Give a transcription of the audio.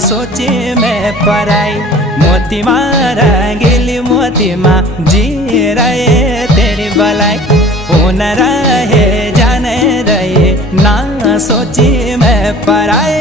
सोची मैं पराई। मोती रंगीली मोती माँ जी रहे तेरी भलाई। हो न रहे जाने रहे ना सोची मैं पराई।